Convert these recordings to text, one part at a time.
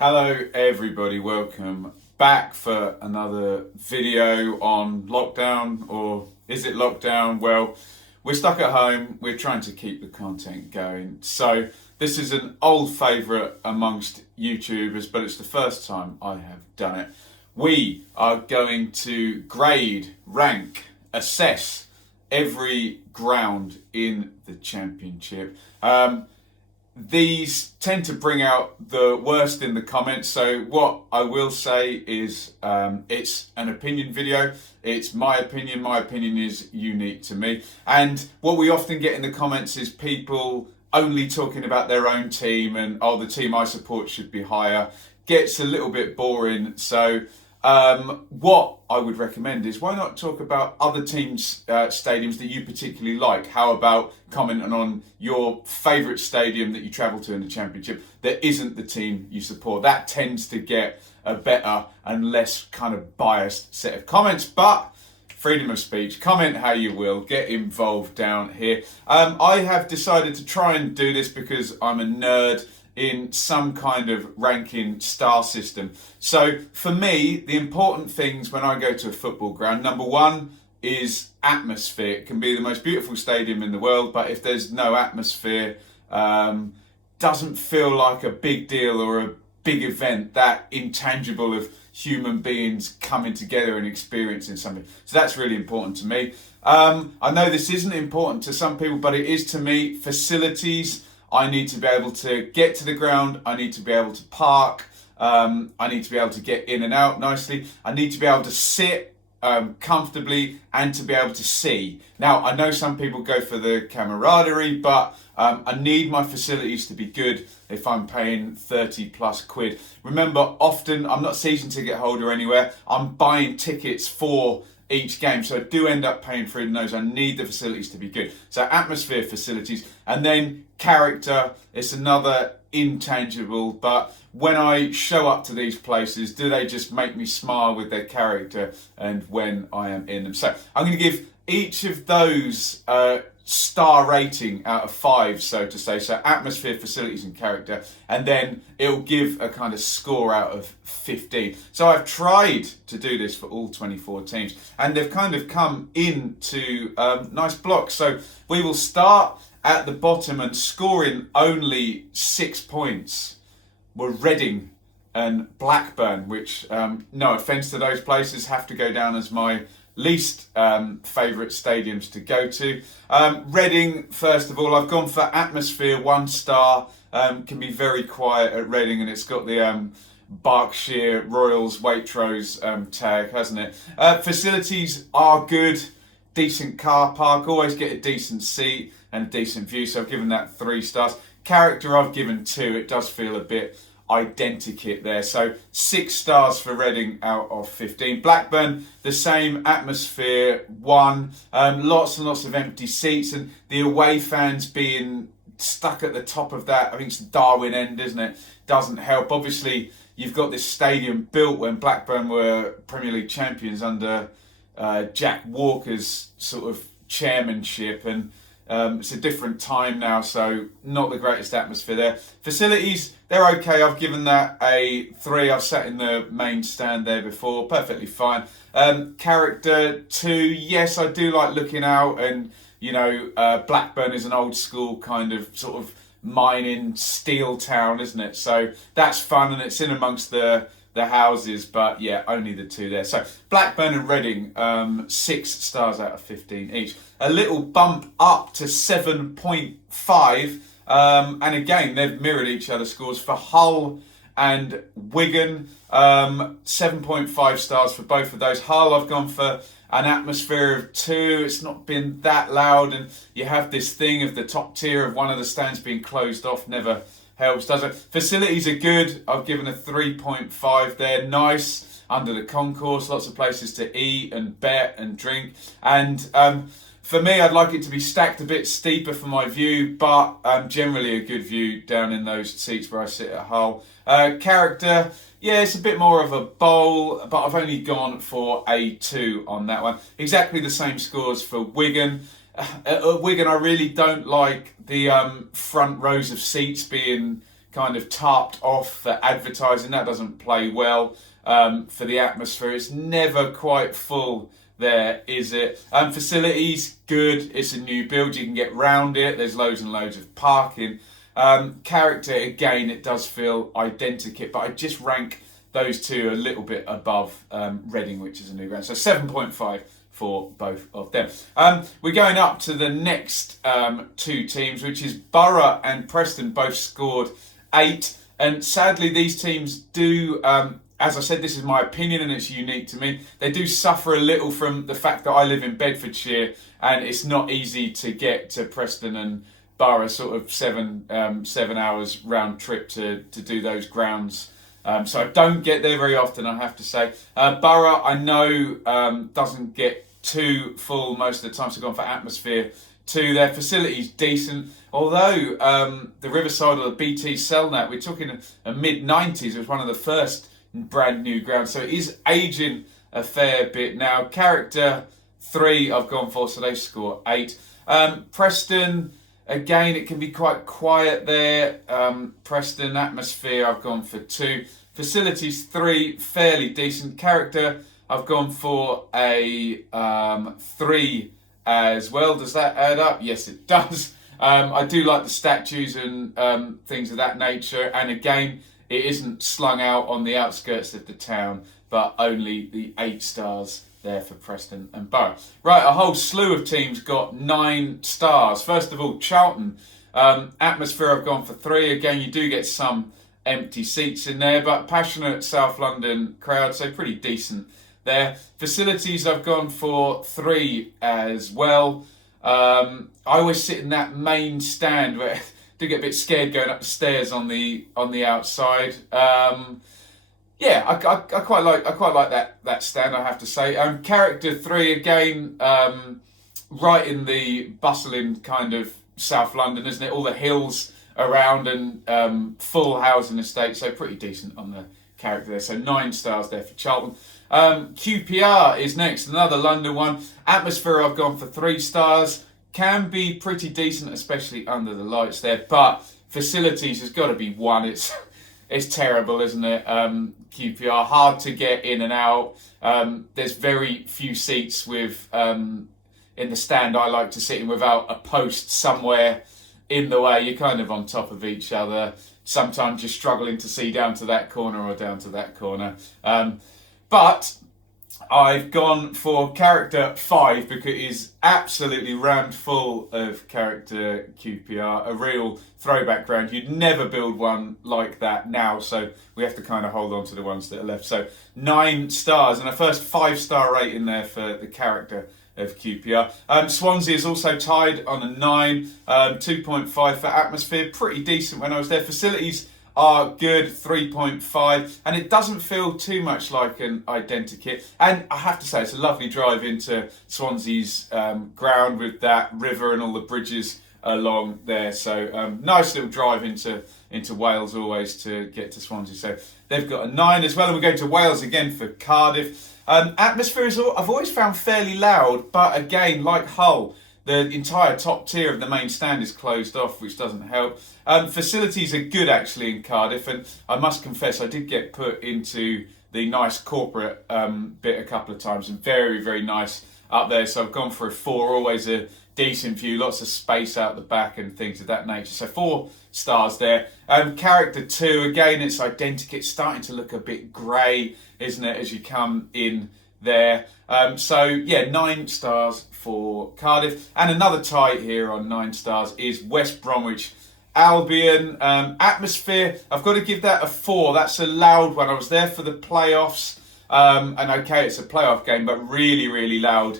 Hello everybody, welcome back for another video on lockdown, or is it lockdown? Well, we're stuck at home, we're trying to keep the content going. So this is an old favourite amongst YouTubers, but it's the first time I have done it. We are going to grade, rank, assess every ground in the Championship. These tend to bring out the worst in the comments, so what I will say is it's an opinion video, it's my opinion is unique to me, and what we often get in the comments is people only talking about their own team and, oh, the team I support should be higher. Gets a little bit boring, so what I would recommend is, why not talk about other teams' stadiums that you particularly like? How about commenting on your favourite stadium that you travel to in the Championship that isn't the team you support? That tends to get a better and less kind of biased set of comments, but freedom of speech, comment how you will, get involved down here. I have decided to try and do this because I'm a nerd in some kind of ranking star system. So for me, the important things when I go to a football ground, number one is atmosphere. It can be the most beautiful stadium in the world, but if there's no atmosphere, doesn't feel like a big deal or a big event, that intangible of human beings coming together and experiencing something. So that's really important to me. I know this isn't important to some people, but it is to me. Facilities, I need to be able to get to the ground, I need to be able to park, I need to be able to get in and out nicely, I need to be able to sit comfortably and to be able to see. Now, I know some people go for the camaraderie, but I need my facilities to be good if I'm paying 30 plus quid. Remember, often I'm not season ticket holder anywhere, I'm buying tickets for each game, so I do end up paying for those. I need the facilities to be good. So atmosphere, facilities, and then character. It's another intangible, but when I show up to these places, do they just make me smile with their character and when I am in them? So I'm going to give each of those star rating out of 5, so to say. So atmosphere, facilities and character, and then it'll give a kind of score out of 15. So I've tried to do this for all 24 teams, and they've kind of come into nice blocks. So we will start at the bottom, and scoring only 6 points were Reading and Blackburn, which no offence to those places, have to go down as my least favourite stadiums to go to. Reading, first of all, I've gone for atmosphere, 1 star. Can be very quiet at Reading, and it's got the Berkshire Royals Waitrose tag, hasn't it? Facilities are good, decent car park, always get a decent seat and a decent view, so I've given that 3 stars. Character, I've given 2. It does feel a bit identikit there, so 6 stars for Reading out of 15. Blackburn, the same, atmosphere, 1. Lots and lots of empty seats, and the away fans being stuck at the top of that, I think it's Darwin End, isn't it? Doesn't help. Obviously, you've got this stadium built when Blackburn were Premier League champions under Jack Walker's sort of chairmanship, and it's a different time now, so not the greatest atmosphere there. Facilities, they're okay. I've given that a 3. I've sat in the main stand there before, perfectly fine. Character, 2. Yes, I do like looking out, and you know, Blackburn is an old school kind of sort of mining steel town, isn't it? So that's fun, and it's in amongst the houses, but yeah, only the 2 there. So Blackburn and Reading, 6 stars out of 15 each. A little bump up to 7.5, and again, they've mirrored each other's scores for Hull and Wigan. 7.5 stars for both of those. Hull, I've gone for an atmosphere of 2. It's not been that loud, and you have this thing of the top tier of one of the stands being closed off, never helps, does it? Facilities are good. I've given a 3.5 there. Nice under the concourse, lots of places to eat and bet and drink. And for me, I'd like it to be stacked a bit steeper for my view, but generally a good view down in those seats where I sit at Hull. Character, yeah, it's a bit more of a bowl, but I've only gone for a 2 on that one. Exactly the same scores for Wigan. At Wigan, I really don't like the front rows of seats being kind of tarped off for advertising. That doesn't play well for the atmosphere. It's never quite full there, is it? Facilities, good. It's a new build. You can get round it. There's loads and loads of parking. Character, again, it does feel identical, but I just rank those two a little bit above Reading, which is a new ground. So 7.5 for both of them. We're going up to the next two teams, which is Borough and Preston. Both scored 8. And sadly, these teams do, as I said, this is my opinion and it's unique to me. They do suffer a little from the fact that I live in Bedfordshire and it's not easy to get to Preston and Borough, sort of 7 hours round trip to do those grounds. So I don't get there very often, I have to say. Borough, I know, doesn't get too full most of the time, so gone for atmosphere too. Their facilities decent, although the Riverside or the BT Selnat, we're talking a mid-90s, it was one of the first brand new grounds, so it is aging a fair bit now. Character 3 I've gone for, so they score 8. Preston, again, it can be quite quiet there. Preston atmosphere, I've gone for 2. Facilities 3, fairly decent. Character, I've gone for a 3 as well. Does that add up? Yes, it does. I do like the statues and things of that nature. And again, it isn't slung out on the outskirts of the town, but only the 8 stars there for Preston and Borough. Right, a whole slew of teams got 9 stars. First of all, Charlton. Atmosphere, I've gone for 3. Again, you do get some empty seats in there, but passionate South London crowd, so pretty decent there. Facilities, I've gone for 3 as well. I always sit in that main stand where I do get a bit scared going up the stairs on the outside. Yeah, I quite like that stand, I have to say. Character 3 again, right in the bustling kind of South London, isn't it? All the hills around and full housing estate, so pretty decent on the character there. So 9 stars there for Charlton. QPR is next, another London one. Atmosphere, I've gone for 3 stars. Can be pretty decent, especially under the lights there, but facilities has got to be 1. It's terrible, isn't it? QPR, hard to get in and out. There's very few seats with in the stand I like to sit in without a post somewhere in the way. You're kind of on top of each other. Sometimes you're struggling to see down to that corner or down to that corner. But I've gone for character 5 because it is absolutely rammed full of character QPR, a real throwback ground. You'd never build one like that now, so we have to kind of hold on to the ones that are left. So 9 stars and a first 5-star rating there for the character of QPR. Swansea is also tied on a 9, 2.5 for atmosphere, pretty decent when I was there. Facilities are good, 3.5, and it doesn't feel too much like an identikit. And I have to say, it's a lovely drive into Swansea's ground with that river and all the bridges along there. So nice little drive into Wales always to get to Swansea. So they've got a 9 as well, and we're going to Wales again for Cardiff. Atmosphere is, I've always found fairly loud, but again, like Hull, the entire top tier of the main stand is closed off, which doesn't help. Facilities are good actually in Cardiff, and I must confess I did get put into the nice corporate bit a couple of times, and very, very nice up there. So I've gone for a 4, always a decent view, lots of space out the back and things of that nature. So 4 stars there. Character 2, again, it's identical. It's starting to look a bit grey, isn't it, as you come in there. So yeah, 9 stars for Cardiff. And another tie here on 9 stars is West Bromwich Albion. Atmosphere, I've got to give that a 4. That's a loud one. I was there for the playoffs, and okay, it's a playoff game, but really, really loud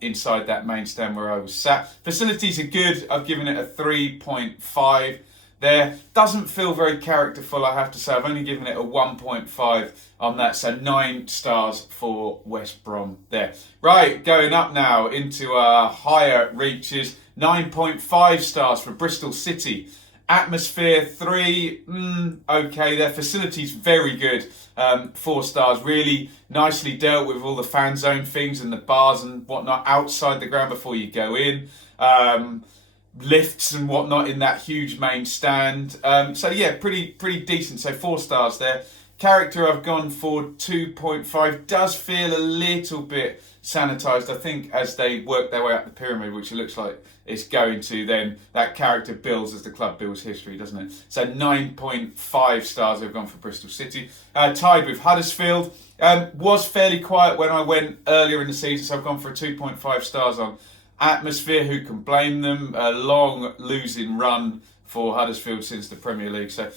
inside that main stand where I was sat. Facilities are good. I've given it a 3.5 there. Doesn't feel very characterful, I have to say. I've only given it a 1.5 on that, so 9 stars for West Brom there. Right, going up now into our higher reaches. 9.5 stars for Bristol City. Atmosphere 3, okay, their facilities very good. 4 stars, really nicely dealt with all the fan zone things and the bars and whatnot outside the ground before you go in. lifts and whatnot in that huge main stand. So yeah, pretty decent. So 4 stars there. Character, I've gone for 2.5. Does feel a little bit sanitised. I think as they work their way up the pyramid, which it looks like it's going to, then that character builds as the club builds history, doesn't it? So 9.5 stars I've gone for Bristol City. Tied with Huddersfield. Was fairly quiet when I went earlier in the season, so I've gone for a 2.5 stars on atmosphere. Who can blame them? A long losing run for Huddersfield since the Premier League. So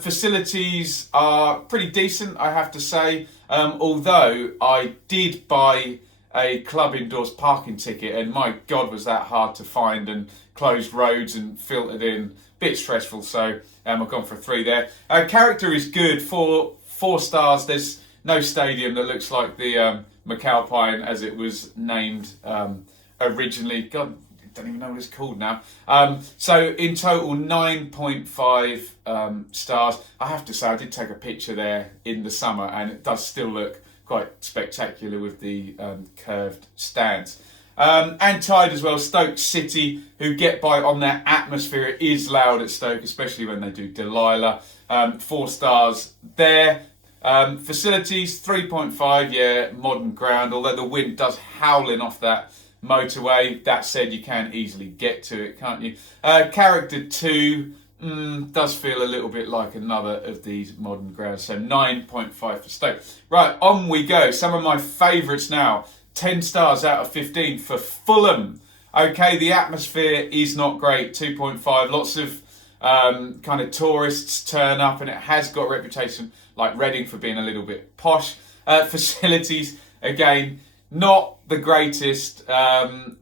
facilities are pretty decent, I have to say. Although I did buy a club endorsed parking ticket, and my God, was that hard to find, and closed roads and filtered in. Bit stressful, so I've gone for 3 there. Character is good for 4 stars. There's no stadium that looks like the McAlpine as it was named originally. God, I don't even know what it's called now. So in total, 9.5 stars. I have to say, I did take a picture there in the summer, and it does still look quite spectacular with the curved stands. And tied as well, Stoke City, who get by on their atmosphere. It is loud at Stoke, especially when they do Delilah. 4 stars there. Facilities, 3.5, yeah, modern ground, although the wind does howling off that motorway. That said, you can easily get to it, can't you? Character 2 does feel a little bit like another of these modern grounds, so 9.5 for Stoke. Right, on we go. Some of my favourites now. 10 stars out of 15 for Fulham. Okay, the atmosphere is not great, 2.5. Lots of kind of tourists turn up, and it has got a reputation like Reading for being a little bit posh. Facilities, again, not the greatest.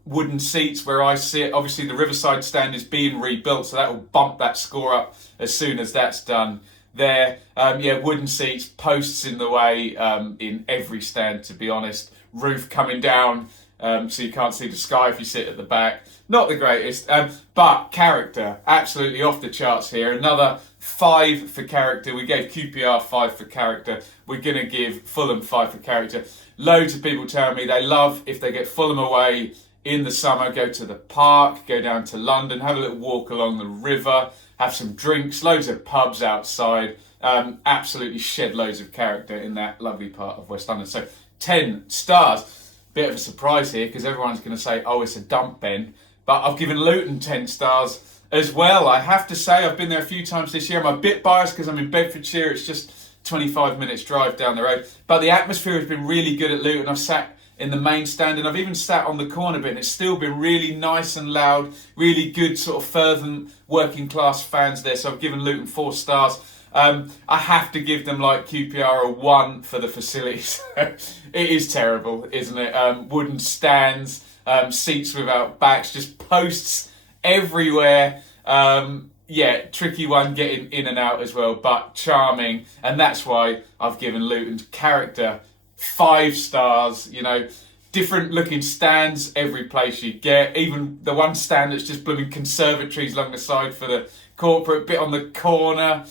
Wooden seats where I sit. Obviously, the Riverside stand is being rebuilt, so that will bump that score up as soon as that's done there. Yeah, wooden seats, posts in the way in every stand, to be honest. Roof coming down, so you can't see the sky if you sit at the back. Not the greatest, but character, absolutely off the charts here. Another 5 for character. We gave QPR 5 for character. We're going to give Fulham 5 for character. Loads of people tell me they love, if they get Fulham away in the summer, go to the park, go down to London, have a little walk along the river, have some drinks, loads of pubs outside. Absolutely shed loads of character in that lovely part of West London. So 10 stars. Bit of a surprise here because everyone's going to say, oh, it's a dump, Ben. But I've given Luton 10 stars as well. I have to say, I've been there a few times this year. I'm a bit biased because I'm in Bedfordshire. It's just 25 minutes drive down the road. But the atmosphere has been really good at Luton. I've sat in the main stand, and I've even sat on the corner bit, and it's still been really nice and loud, really good sort of fervent working class fans there. So I've given Luton 4 stars. I have to give them, like QPR, a 1 for the facilities. It is terrible, isn't it? Wooden stands, seats without backs, just posts everywhere. Yeah, tricky one getting in and out as well, but charming. And that's why I've given Luton's character 5 stars. You know, different looking stands every place you get. Even the one stand that's just blooming conservatories along the side for the corporate bit on the corner.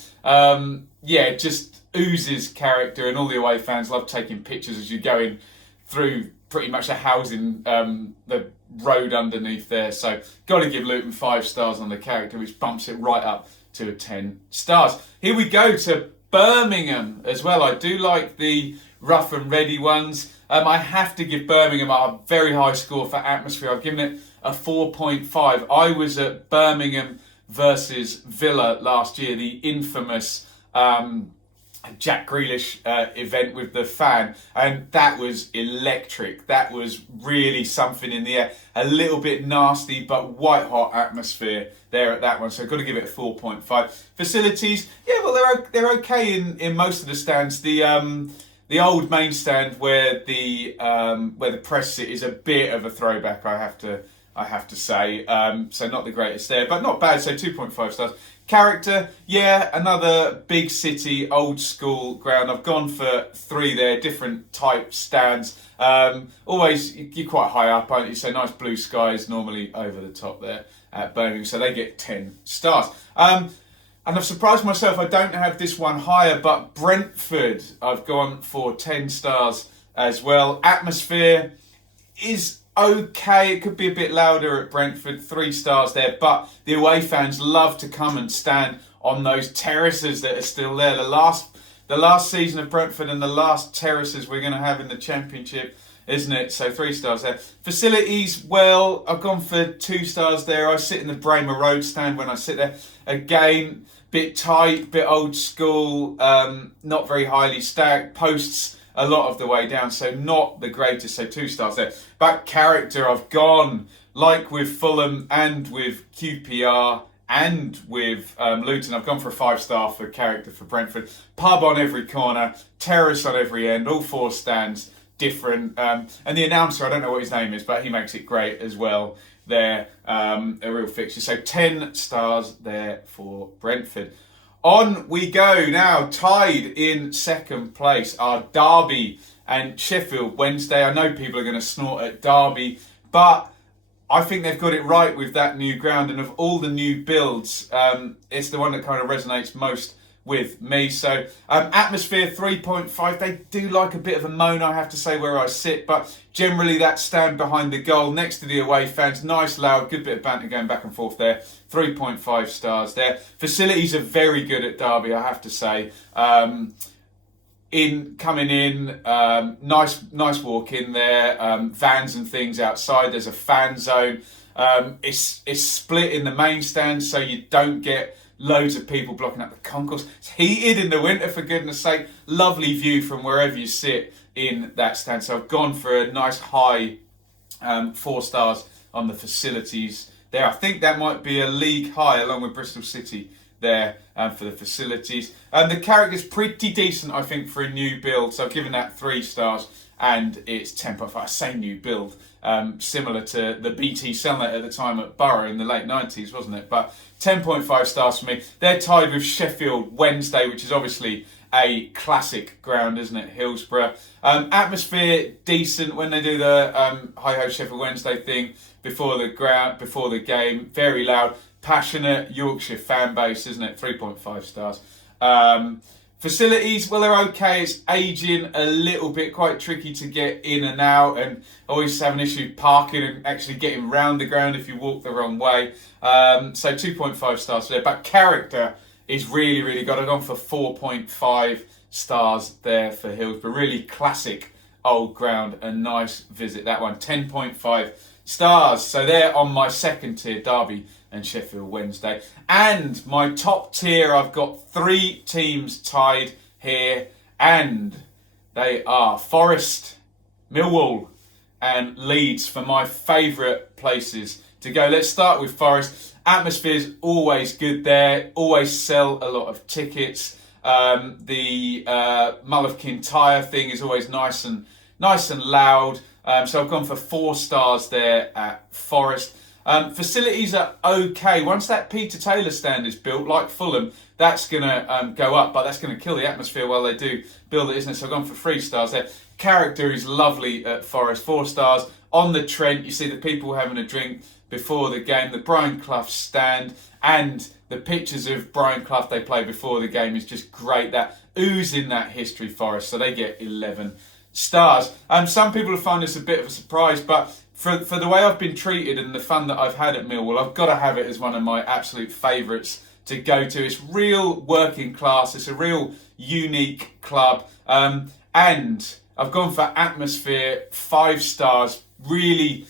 Yeah, just oozes character, and all the away fans love taking pictures as you're going through pretty much the housing, the road underneath there. So got to give Luton 5 stars on the character, which bumps it right up to a 10 stars. Here we go to Birmingham as well. I do like the rough and ready ones. I have to give Birmingham a very high score for atmosphere. I've given it a 4.5. I was at Birmingham versus Villa last year, the infamous Jack Grealish event with the fan, and that was electric. That was really something in the air. A little bit nasty, but white hot atmosphere there at that one. So I've got to give it a 4.5. Facilities, yeah, well they're okay in most of the stands. The old main stand where the press sit is a bit of a throwback, I have to say. So not the greatest there, but not bad. So 2.5 stars. Character, yeah, another big city, old school ground. I've gone for 3 there, different type stands. Always, you're quite high up, aren't you? So nice blue skies, normally over the top there at Birmingham. So they get 10 stars. And I've surprised myself, I don't have this one higher, but Brentford, I've gone for 10 stars as well. Atmosphere is okay. It could be a bit louder at Brentford. 3 stars there, but the away fans love to come and stand on those terraces that are still there. The last season of Brentford and the last terraces we're going to have in the Championship, isn't it? So 3 stars there. Facilities, well, I've gone for 2 stars there. I sit in the Bramer Road stand when I sit there. Again, bit tight, bit old school, not very highly stacked. Posts a lot of the way down, so not the greatest, so 2 stars there. But character, I've gone, like with Fulham and with QPR and with Luton, I've gone for a 5-star for character for Brentford. Pub on every corner, terrace on every end, all 4 stands, different. And the announcer, I don't know what his name is, but he makes it great as well. They're a real fixture. So 10 stars there for Brentford. On we go now. Tied in second place are Derby and Sheffield Wednesday. I know people are going to snort at Derby, but I think they've got it right with that new ground. And of all the new builds, it's the one that kind of resonates most with me. So atmosphere 3.5. They do like a bit of a moan, I have to say, where I sit, but generally that stand behind the goal next to the away fans, nice loud, good bit of banter going back and forth there. 3.5 stars there. Facilities are very good at Derby, I have to say. Coming in, nice walk in there, vans and things outside. There's a fan zone. It's split in the main stand, so you don't get loads of people blocking up the concourse. It's heated in the winter, for goodness sake. Lovely view from wherever you sit in that stand. So I've gone for a nice high 4 stars on the facilities there. I think that might be a league high along with Bristol City there for the facilities. The character's pretty decent, I think, for a new build. So I've given that 3 stars and it's 10.5. I say new build. Similar to the BT Sunlight at the time at Borough in the late 90s, wasn't it? But 10.5 stars for me. They're tied with Sheffield Wednesday, which is obviously a classic ground, isn't it? Hillsborough. Atmosphere decent when they do the hi-ho Sheffield Wednesday thing before the game. Very loud, passionate Yorkshire fan base, isn't it? 3.5 stars. Facilities, well, they're okay. It's aging a little bit, quite tricky to get in and out, and always have an issue parking and actually getting round the ground if you walk the wrong way. So 2.5 stars there. But character is really, really good. I've gone for 4.5 stars there for Hillsborough. Really classic old ground, a nice visit, that one. 10.5 stars. So they're on my second tier, Derby and Sheffield Wednesday. And my top tier, I've got 3 teams tied here, and they are Forest, Millwall and Leeds for my favourite places to go. Let's start with Forest. Atmosphere's always good there, always sell a lot of tickets. The Mull of Kintyre thing is always nice and loud. So I've gone for 4 stars there at Forest. Facilities are okay. Once that Peter Taylor stand is built, like Fulham, that's going to go up, but that's going to kill the atmosphere while they do build it, isn't it? So I've gone for 3 stars there. Character is lovely at Forest, 4 stars. On the Trent, you see the people having a drink before the game, the Brian Clough stand, and the pictures of Brian Clough they play before the game is just great. That oozing that history, Forest, so they get 11 stars. Some people will find this a bit of a surprise, but for the way I've been treated and the fun that I've had at Millwall, I've got to have it as one of my absolute favourites to go to. It's real working class. It's a real unique club. And I've gone for atmosphere, 5 stars, really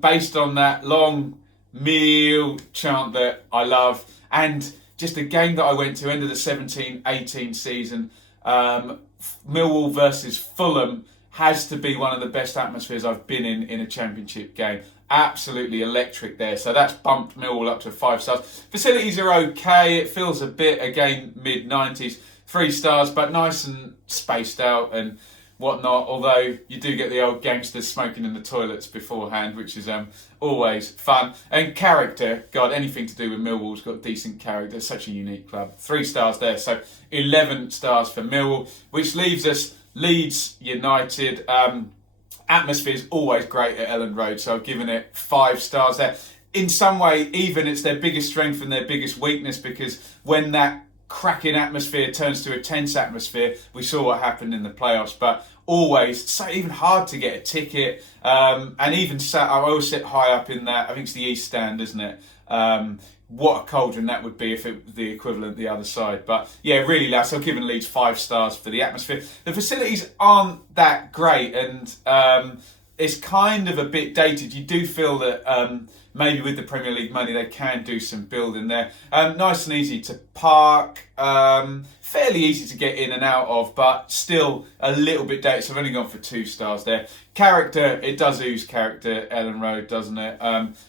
based on that long meal chant that I love. And just a game that I went to, end of the 17-18 season, Millwall versus Fulham, has to be one of the best atmospheres I've been in a championship game. Absolutely electric there. So that's bumped Millwall up to 5 stars. Facilities are okay. It feels a bit, again, mid-90s. 3 stars, but nice and spaced out and whatnot. Although you do get the old gangsters smoking in the toilets beforehand, which is always fun. And character, God, anything to do with Millwall's got decent character. It's such a unique club. 3 stars there. So 11 stars for Millwall, which leaves us Leeds United. Atmosphere is always great at Ellen Road, so I've given it 5 stars there. In some way, even it's their biggest strength and their biggest weakness, because when that cracking atmosphere turns to a tense atmosphere. We saw what happened in the playoffs, but always so even hard to get a ticket. And even I always sit high up in that. I think it's the East Stand, isn't it? What a cauldron that would be if it was the equivalent the other side. But yeah, really loud. So I've given Leeds 5 stars for the atmosphere. The facilities aren't that great, and it's kind of a bit dated. You do feel that maybe with the Premier League money they can do some building there. Nice and easy to park, fairly easy to get in and out of, but still a little bit dated. So I've only gone for 2 stars there. Character, it does ooze character, Ellen Road, doesn't it?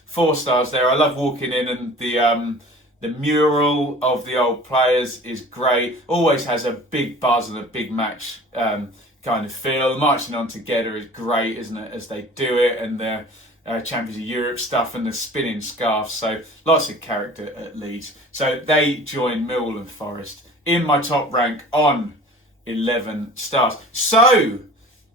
4 stars there. I love walking in, and the mural of the old players is great. Always has a big buzz and a big match kind of feel. Marching on together is great, isn't it, as they do it, and the Champions of Europe stuff and the spinning scarves. So lots of character at Leeds. So they join Millwall and Forest in my top rank on 11 stars. So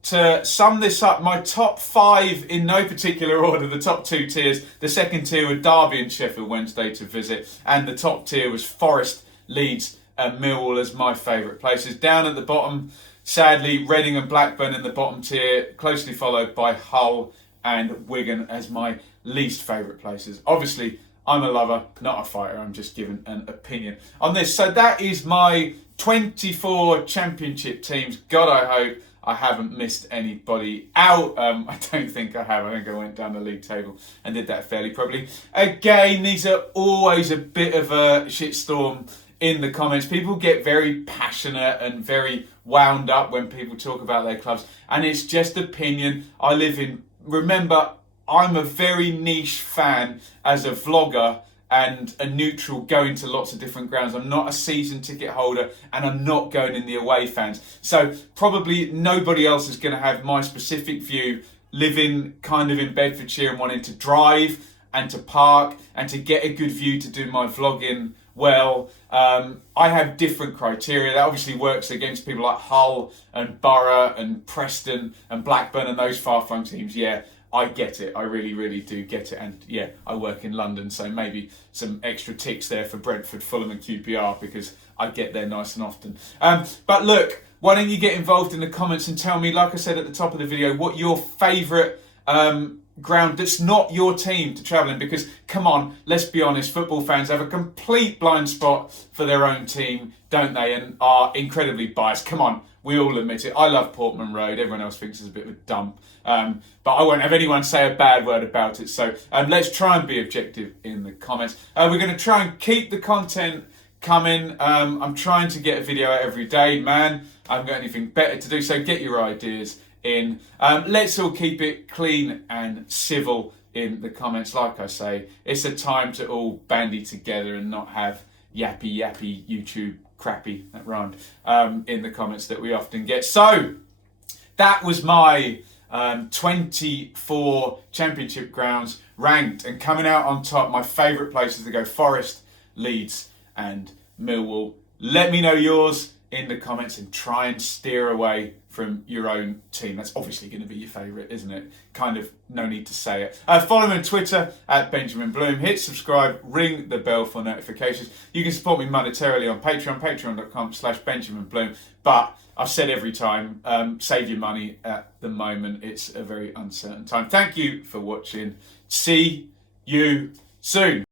to sum this up, my top 5 in no particular order, the top 2 tiers. The second tier were Derby and Sheffield Wednesday to visit, and the top tier was Forest, Leeds and Millwall as my favourite places. Down at the bottom, sadly, Reading and Blackburn in the bottom tier, closely followed by Hull and Wigan as my least favourite places. Obviously, I'm a lover, not a fighter. I'm just giving an opinion on this. So that is my 24 championship teams. God, I hope I haven't missed anybody out. I don't think I have. I think I went down the league table and did that fairly properly. Again, these are always a bit of a shitstorm in the comments. People get very passionate and very wound up when people talk about their clubs, and it's just opinion. Remember, I'm a very niche fan as a vlogger and a neutral going to lots of different grounds. I'm not a season ticket holder, and I'm not going in the away fans. So probably nobody else is going to have my specific view, living kind of in Bedfordshire and wanting to drive and to park and to get a good view to do my vlogging well. I have different criteria. That obviously works against people like Hull and Borough and Preston and Blackburn and those far-flung teams. Yeah, I get it. I really, really do get it. And yeah, I work in London, so maybe some extra ticks there for Brentford, Fulham and QPR because I get there nice and often. But look, why don't you get involved in the comments and tell me, like I said at the top of the video, what your favourite ground that's not your team to travel in, because come on, let's be honest, football fans have a complete blind spot for their own team, don't they, and are incredibly biased. Come on, we all admit it. I love Portman Road. Everyone else thinks it's a bit of a dump, but I won't have anyone say a bad word about it. So let's try and be objective in the comments. We're going to try and keep the content coming. I'm trying to get a video out every day, man. I haven't got anything better to do, so get your ideas in. Let's all keep it clean and civil in the comments. Like I say, it's a time to all bandy together and not have yappy YouTube crappy, that rhymed, in the comments that we often get. So that was my 24 championship grounds ranked, and coming out on top, my favourite places to go: Forest, Leeds and Millwall. Let me know yours in the comments and try and steer away from your own team. That's obviously going to be your favourite, isn't it? Kind of no need to say it. Follow me on Twitter at Benjamin Bloom. Hit subscribe, ring the bell for notifications. You can support me monetarily on Patreon, patreon.com/Benjamin Bloom. But I've said every time, save your money at the moment. It's a very uncertain time. Thank you for watching. See you soon.